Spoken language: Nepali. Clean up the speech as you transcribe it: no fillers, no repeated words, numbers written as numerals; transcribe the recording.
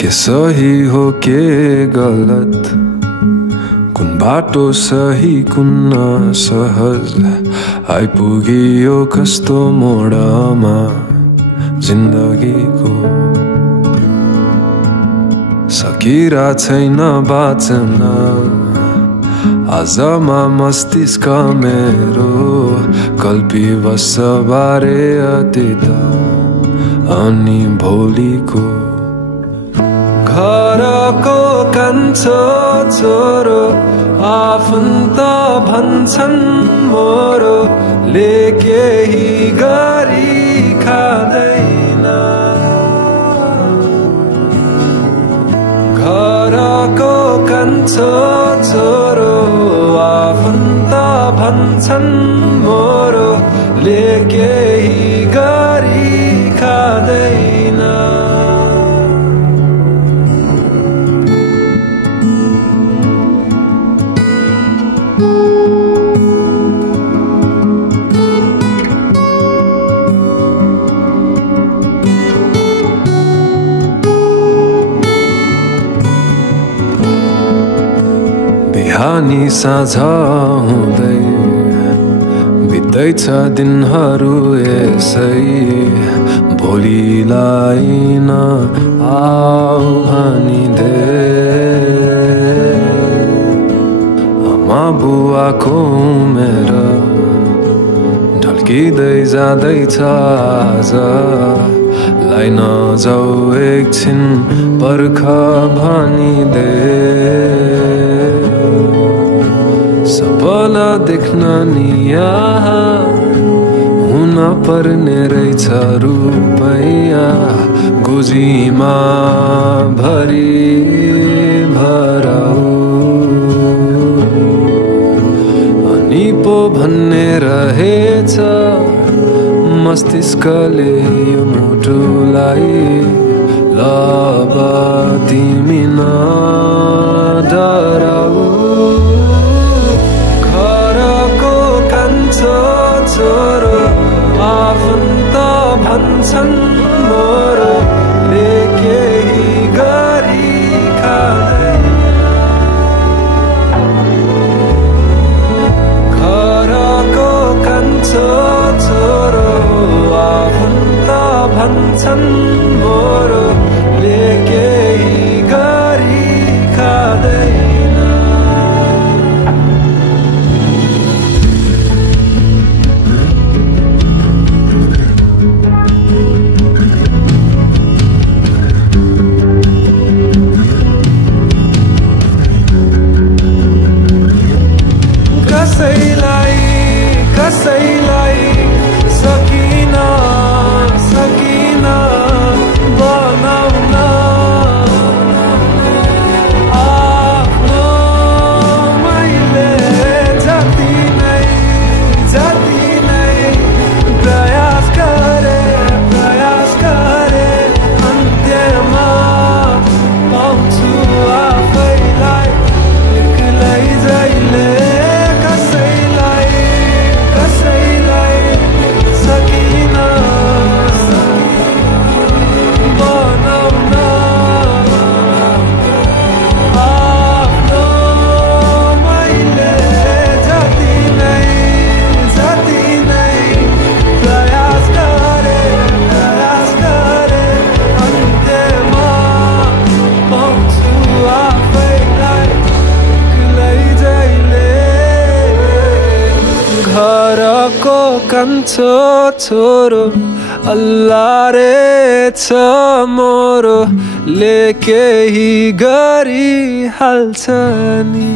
के सही हो के गलत, कुन बाटो सही कुन सहज, आइपुगियो कस्तो मोडमा जिन्दगीको। सकिरा छैन बाँच्न आजमा मस्तिष्क मेरो, कल्पिवश बारे अतीत अनि भोलिको। घरको कान्छो छोरो आफन्त भन्छन् मोरो, ले केही गरी खाँदैन। घरको कान्छो छोरो आफन्त भन्छन् मोरो, ले केही गरी खाँदैन। बिहानी साँझ हुँदै बित्दैछ दिनहरू यसै, भोलिलाई न आऊ भनिदे। आमा बुवाको उमेर ढल्किँदै जाँदैछ आज, लाई नजाऊ एकछिन पर्ख भनिदे। सपना देख्न नि यहाँ हुन पर्ने रहेछ रुपैया, गोजीमा भरि भराऊ। अनि पो भन्ने रहेछ मस्तिष्कले यो मुटुलाई, ल अब तिमी न डराऊ। छोरो आफन्त भन्छन् मोरो, ले केही गरी खाँदैन। घरको कान्छो छोरो आफन्त भन्छन् मोरो, ले केही गरी खाँदैन। कसैलाई सकिन सकिन बनाउन आफ्नो, मैले जति नै प्रयास गरे अन्त्यमा पाउँछु आफैलाई एक्लै जहिले। घरको कान्छो छोरो अल्लारे छ मोरो, ले केही गरी हाल्छ नि।